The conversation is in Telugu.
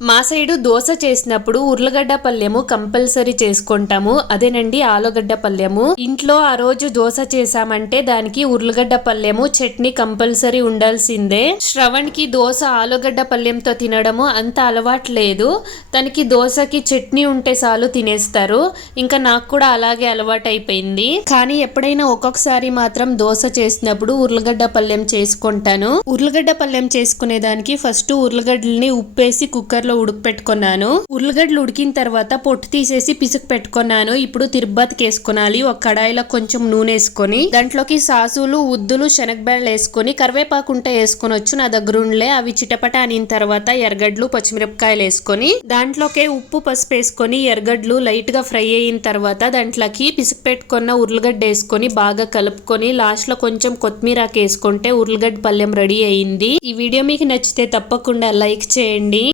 మా సైడు దోశ చేసినప్పుడు ఉర్లగడ్డ పల్లెము కంపల్సరీ చేసుకుంటాము. అదేనండి ఆలుగడ్డ పల్లెము ఇంట్లో ఆ రోజు దోశ చేసామంటే దానికి ఉర్లగడ్డ పల్లెము చట్నీ కంపల్సరీ ఉండాల్సిందే. శ్రవణ్కి దోశ ఆలుగడ్డ పల్లెంతో తినడము అంత అలవాటు లేదు. తనకి దోశకి చట్నీ ఉంటే చాలు తినేస్తారు. ఇంకా నాకు కూడా అలాగే అలవాటు అయిపోయింది కానీ ఎప్పుడైనా ఒక్కొక్కసారి మాత్రం దోశ చేసినప్పుడు ఉర్లగడ్డ పల్లెం చేసుకుంటాను. ఉర్లగడ్డ పల్లెం చేసుకునేదానికి ఫస్ట్ ఉర్లగడ్డల్ని ఉప్పేసి కుక్కర్ లో ఉడకపెట్టుకున్నాను ఉర్లగడ్డలు ఉడికిన తర్వాత పొట్టు తీసేసి పిసుకు పెట్టుకున్నాను. ఇప్పుడు తిరుపతికి వేసుకోనాలి ఒక కడాయిలో కొంచెం నూనె వేసుకొని దాంట్లోకి సాసులు ఉద్దులు శనగబెళ్ళు వేసుకొని కరివేపాకు ఉంటే వేసుకొనొచ్చు నా దగ్గర ఉండలే. అవి చిటపట అనిన తర్వాత ఎర్రగడ్డలు పచ్చిమిరపకాయలు వేసుకొని దాంట్లోకే ఉప్పు పసుపు వేసుకొని ఎర్రగడ్డలు లైట్గా ఫ్రై అయిన తర్వాత దాంట్లోకి పిసుకు పెట్టుకున్న ఉర్లగడ్డ వేసుకొని బాగా కలుపుకొని లాస్ట్లో కొంచెం కొత్తిమీరాకు వేసుకుంటే ఉర్లగడ్డ పల్లెం రెడీ అయింది. ఈ వీడియో మీకు నచ్చితే తప్పకుండా లైక్ చేయండి.